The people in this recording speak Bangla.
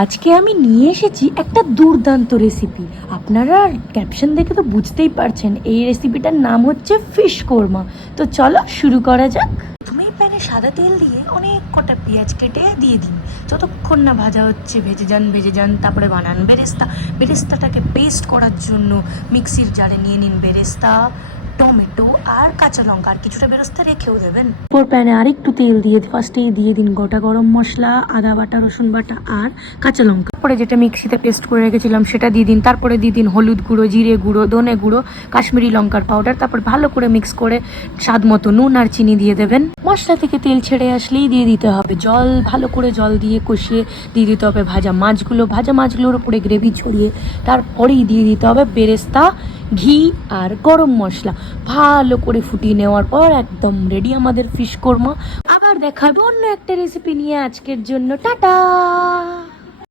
আজকে আমি নিয়ে এসেছি একটা দুর্দান্ত রেসিপি। আপনারা ক্যাপশন দেখে তো বুঝতেই পারছেন এই রেসিপিটার নাম হচ্ছে ফিশ কোরমা। তো চলো শুরু করা যাক। প্রথমেই প্যানে সাদা তেল দিয়ে অনেক কটা পেঁয়াজ কেটে দিয়ে দিন। যতক্ষণ না ভাজা হচ্ছে ভেজে যান। তারপরে বানান বেরেস্তা। বেরেস্তাটাকে পেস্ট করার জন্য মিক্সির জারে নিয়ে নিন বেরেস্তা, টমেটো আর কাঁচা লঙ্কা, আর কিছুটা বেরেস্তা রেখেও দেবেন। এরপর প্যানে আরেকটু তেল দিয়ে ফার্স্টেই দিয়ে দিন গোটা গরম মশলা, আদা বাটা, রসুন বাটা আর কাঁচা লঙ্কা। তারপরে যেটা মিক্সিতে পেস্ট করে রেখেছিলাম সেটা দিয়ে দিন। তারপরে দিয়ে দিন হলুদ গুঁড়ো, জিরে গুঁড়ো, ধনে গুঁড়ো, কাশ্মীরি লঙ্কার পাউডার। তারপর ভালো করে মিক্স করে স্বাদ মতো নুন আর চিনি দিয়ে দেবেন। মশলা থেকে তেল ছেড়ে আসলেই দিয়ে দিতে হবে জল। ভালো করে জল দিয়ে কষিয়ে দিয়ে দিতে হবে ভাজা মাছগুলোর উপরে গ্রেভি ছড়িয়ে তারপরেই দিয়ে দিতে হবে বেরেস্তা, ঘি আর গরম মশলা। ভালো করে ফুটিয়ে নেওয়ার পর একদম রেডি আমাদের ফিশ কোরমা। আবার দেখা হবে অন্য একটা রেসিপি নিয়ে। আজকের জন্য টাটা।